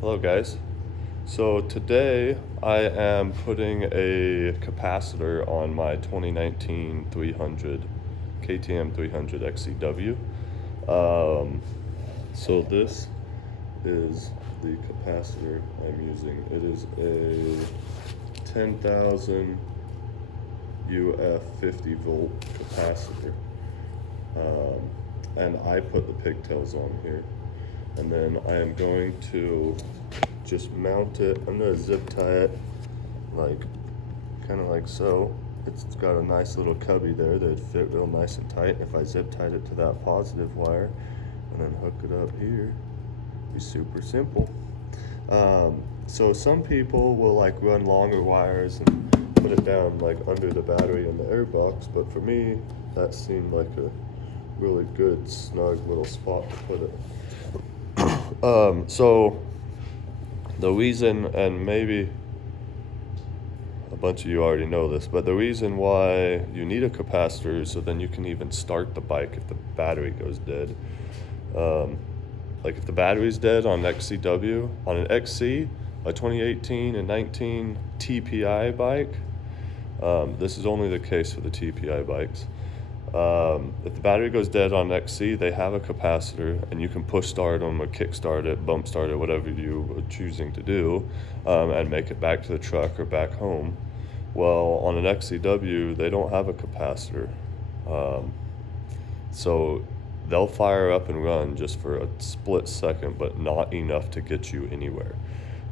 Hello guys. So today I am putting a capacitor on my 2019 300 KTM 300 XCW. So this is the capacitor I'm using. It is a 10,000 UF 50 volt capacitor. And I put the pigtails on here. And then I am going to just mount it. I'm gonna zip tie it like kind of like so. It's got a nice little cubby there that'd fit real nice and tight. If I zip tied it to that positive wire and then hook it up here, it'd be super simple. So some people will like run longer wires and put it down like under the battery in the air box, but for me that seemed like a really good snug little spot to put it. So the reason, and maybe a bunch of you already know this, but the reason why you need a capacitor is so then you can even start the bike if the battery goes dead. Like if the battery's dead on an XCW, on an XC, a 2018 and 19 TPI bike, this is only the case for the TPI bikes. If the battery goes dead on XC, they have a capacitor, and you can push start them or kick start it, bump start it, whatever you are choosing to do, and make it back to the truck or back home. Well, on an XCW, they don't have a capacitor. So they'll fire up and run just for a split second, but not enough to get you anywhere.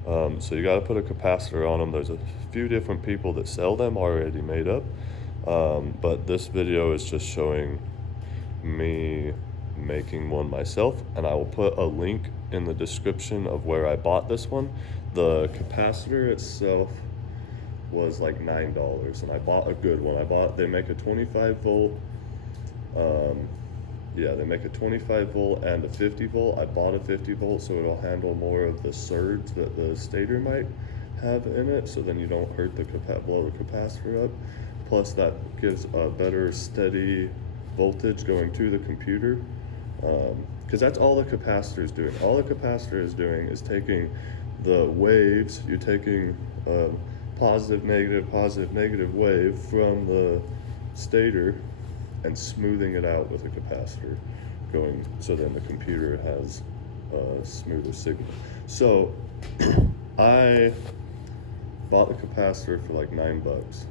So you got to put a capacitor on them. There's a few different people that sell them already made up. But this video is just showing me making one myself, and I will put a link in the description of where I bought this one. The capacitor itself was like $9, and I bought a good one. They make a 25 volt, they make a 25 volt and a 50 volt. I bought a 50 volt so it'll handle more of the surge that the stator might have in it, so then you don't hurt blow the capacitor up. Plus that gives a better steady voltage going to the computer, because that's all the capacitor is doing. All the capacitor is doing is taking the waves, you're taking positive, negative wave from the stator and smoothing it out with a capacitor going, so then the computer has a smoother signal. So I bought the capacitor for like $9.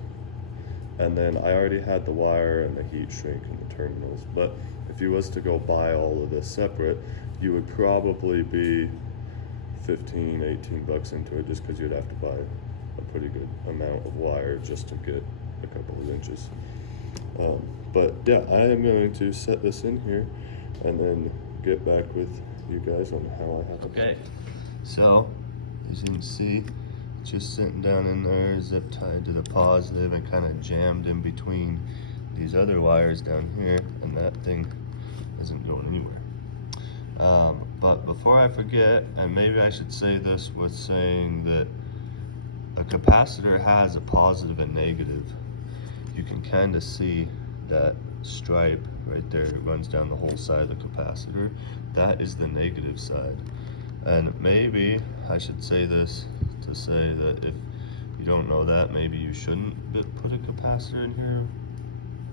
And then I already had the wire and the heat shrink and the terminals. But if you was to go buy all of this separate, you would probably be 15, 18 bucks into it, just because you'd have to buy a pretty good amount of wire just to get a couple of inches. But yeah, I am going to set this in here and then get back with you guys on how I have it. Okay, so as you can see, just sitting down in there, zip tied to the positive and kind of jammed in between these other wires down here, and that thing isn't going anywhere. But before I forget, and maybe I should say this with saying that a capacitor has a positive and negative. You can kind of see that stripe right there. It runs down the whole side of the capacitor. That is the negative side. And maybe I should say this to say that if you don't know that, maybe you shouldn't put a capacitor in here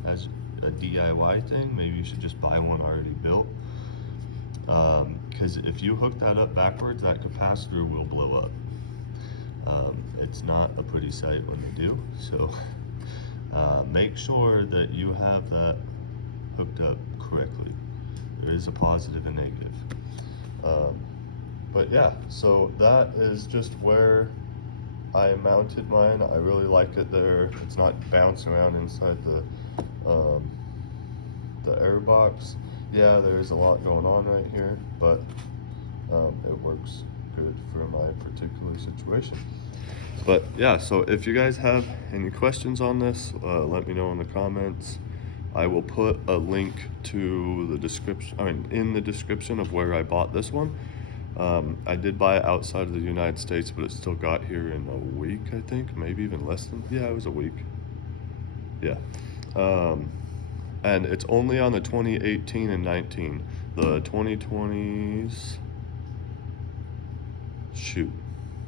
as a DIY thing. Maybe you should just buy one already built. Because if you hook that up backwards, that capacitor will blow up. It's not a pretty sight when they do. So make sure that you have that hooked up correctly. There is a positive and negative. But yeah, so that is just where I mounted mine. I really like it there. It's not bouncing around inside the air box. Yeah, there's a lot going on right here, but it works good for my particular situation. But yeah, so if you guys have any questions on this, let me know in the comments. I will put a link to the description, in the description of where I bought this one. I did buy it outside of the United States, but it still got here in a week, I think, maybe even less than, yeah, it was a week. Yeah. And it's only on the 2018 and 19. The 2020s Shoot.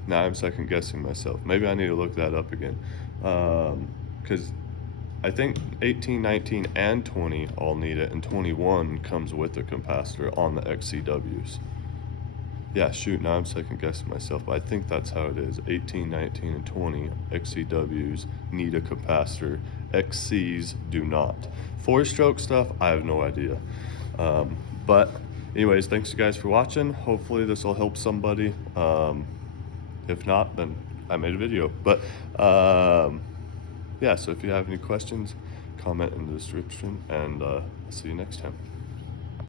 Now I'm second guessing myself. Maybe I need to look that up again. Because I think 18, 19, and 20 all need it, and 21 comes with a capacitor on the XCWs. Yeah, shoot, now I'm second guessing myself, but I think that's how it is. 18, 19, and 20 XCWs need a capacitor. XCs do not. Four-stroke stuff, I have no idea. But anyways, thanks you guys for watching. Hopefully this will help somebody. If not, then I made a video. But yeah, so if you have any questions, comment in the description, and I'll see you next time.